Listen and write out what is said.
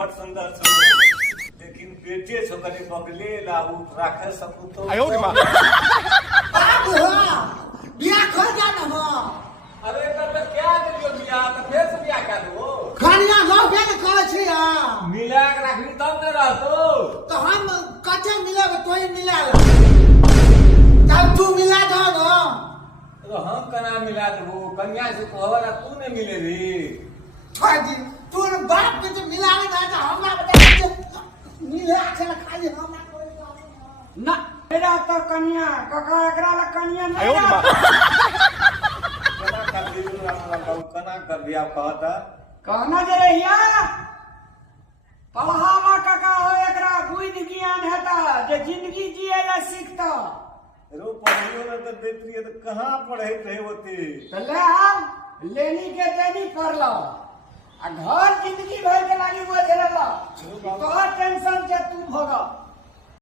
बहुत सुंदर छो लेकिन बेटे छो कने बगले लाऊ राखे सकू तो आयो रे मां बाबू हो बियाह कर जा ना हो अरे कर तो क्या करियो बियाह तो फिर से बियाह कर दो खनिया लव के करे छी आ मिला के रखनी तब न रहतो तो हम कच्चे मिलावे तोई मिला तब तू मिला दो ना तो हम कना मिला दो कन्या से तोहरा तू ने मिले रे छाजी तू बाप के तो मिलावे ना तो हमरा बता मिला के खाली हम ना मेरा तो कन्या काका एकरा ला कन्या नहीं आयो रे मां कना कर दियो कना कर बियाह कहता कहना जे रहिया पढ़ावा काका हो एकरा बुझ ज्ञान हेता जे जिंदगी जिए ला सीखता रो पढ़ियो न तो बेटी तो कहां पढ़े रहे होते तो ले हम लेनी के देनी कर लो आ घर जिंदगी भर के लागी वो झेला तोहर टेंशन के तू भोग